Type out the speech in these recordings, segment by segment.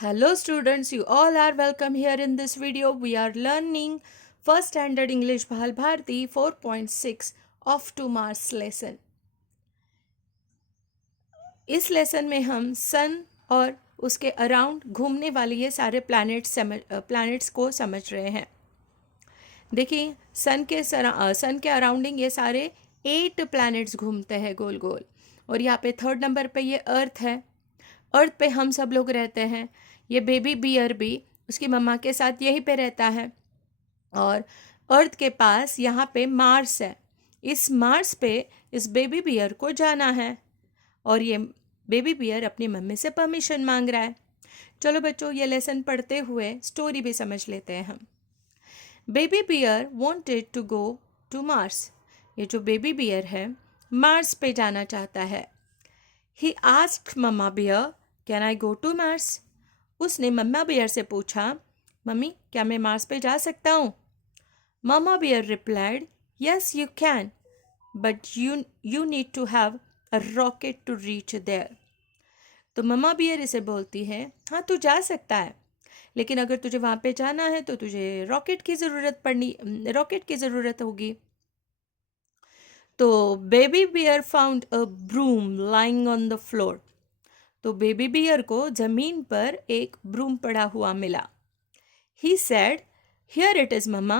Hello students, you all are welcome here in this video. We are learning first standard English Bahal Bharti 4.6 of 2 marks lesson. इस lesson में हम सन और उसके around घूमने वाले ये सारे प्लैनेट्स को समझ रहे हैं. देखिए सन के अराउंडिंग ये सारे 8 प्लैनेट्स घूमते हैं गोल गोल. और यहाँ पे 3rd नंबर पे ये अर्थ है. अर्थ पे हम सब लोग रहते हैं. ये बेबी बियर भी उसकी मम्मा के साथ यहीं पे रहता है. और अर्थ के पास यहाँ पे मार्स है. इस मार्स पे इस बेबी बियर को जाना है और ये बेबी बियर अपनी मम्मी से परमिशन मांग रहा है. चलो बच्चों ये लेसन पढ़ते हुए स्टोरी भी समझ लेते हैं हम. Baby bear wanted to go to Mars. ये जो बेबी बियर है मार्स पे जाना चाहता है. He asked mama bear, can I go to Mars? उसने मम्मा बियर से पूछा, मम्मी क्या मैं मार्स पे जा सकता हूँ? Mama bear replied, yes you can, but you need to have a rocket to reach there. तो मम्मा बियर इसे बोलती है, हाँ तू जा सकता है, लेकिन अगर तुझे वहाँ पे जाना है तो तुझे रॉकेट की ज़रूरत होगी. तो baby bear found a broom lying on the floor. तो बेबी बियर को जमीन पर एक ब्रूम पड़ा हुआ मिला. He said, here it is mama,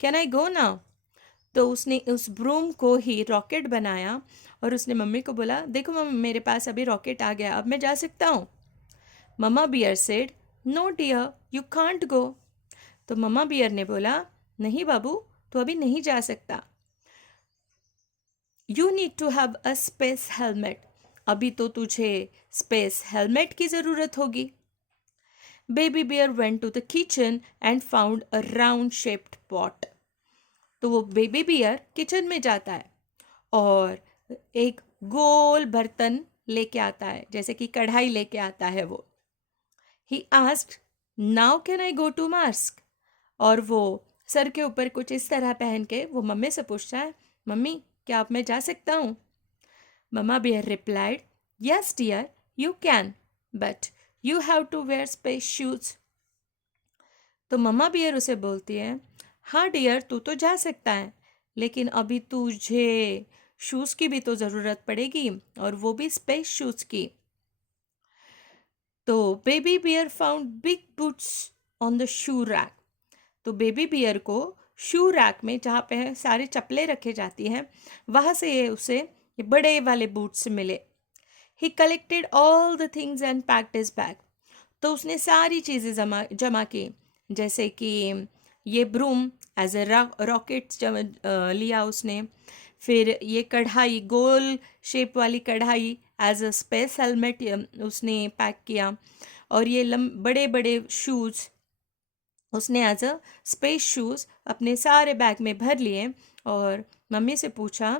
can I go now? तो उसने उस ब्रूम को ही रॉकेट बनाया और उसने मम्मी को बोला, देखो मम्मी मेरे पास अभी रॉकेट आ गया, अब मैं जा सकता हूँ. Mama bear said, no dear you can't go. तो मम्मा बियर ने बोला, नहीं बाबू तू अभी नहीं जा सकता. You need to have a space helmet. अभी तो तुझे स्पेस हेलमेट की ज़रूरत होगी. Baby bear went to the kitchen and found a round shaped pot. तो वो बेबी बियर किचन में जाता है और एक गोल बर्तन लेके आता है, जैसे कि कढ़ाई लेके आता है वो. He asked, now can I go to Mars? और वो सर के ऊपर कुछ इस तरह पहन के वो मम्मी से पूछता है, मम्मी क्या अब मैं जा सकता हूँ? Mama bear replied, yes dear you can, but you have to wear space shoes. तो मम्मा बियर उसे बोलती है, हाँ डियर तू तो जा सकता है, लेकिन अभी तुझे शूज़ की भी तो ज़रूरत पड़ेगी, और वो भी स्पेस शूज़ की. तो baby bear found big boots on the shoe rack. तो बेबी बियर को शू रैक में जहाँ पे सारे चप्पलें रखे जाती हैं वहाँ से उसे बड़े वाले बूट्स मिले. ही collected all the things and packed his bag. तो उसने सारी चीज़ें जमा की, जैसे कि ये ब्रूम एज ए रॉकेट लिया उसने. फिर ये कढ़ाई, गोल शेप वाली कढ़ाई एज अ स्पेस हेलमेट उसने पैक किया. और ये बड़े बड़े शूज़ उसने एज अ स्पेस शूज़ अपने सारे बैग में भर लिए. और मम्मी से पूछा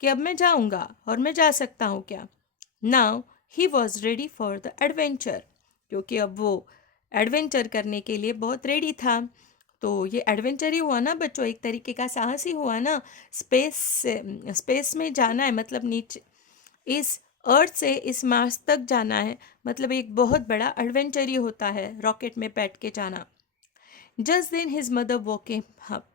कि अब मैं जाऊंगा और मैं जा सकता हूँ क्या? Now he was ready for the adventure. क्योंकि अब वो एडवेंचर करने के लिए बहुत रेडी था. तो ये एडवेंचर ही हुआ ना बच्चों, एक तरीके का साहस ही हुआ ना. स्पेस में जाना है, मतलब नीचे इस अर्थ से इस मार्स तक जाना है, मतलब एक बहुत बड़ा एडवेंचर ही होता है रॉकेट में बैठ के जाना. Just then his mother walking up.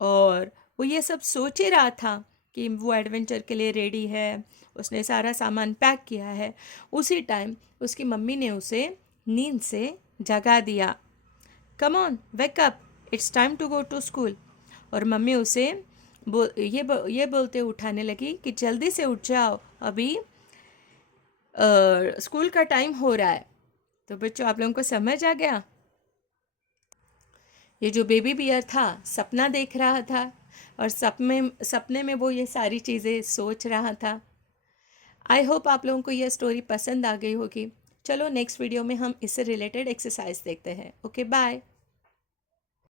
और वो ये सब सोच ही रहा था कि वो एडवेंचर के लिए रेडी है, उसने सारा सामान पैक किया है. उसी टाइम उसकी मम्मी ने उसे नींद से जगा दिया. Come on wake up, it's time to go to school. और मम्मी उसे ये बोलते उठाने लगी कि जल्दी से उठ जाओ, अभी स्कूल का टाइम हो रहा है. तो बच्चों आप लोगों को समझ आ गया? ये जो बेबी बियर था सपना देख रहा था और सपने में वो ये सारी चीज़ें सोच रहा था. आई होप आप लोगों को यह स्टोरी पसंद आ गई होगी. चलो नेक्स्ट वीडियो में हम इससे रिलेटेड एक्सरसाइज देखते हैं. Okay bye.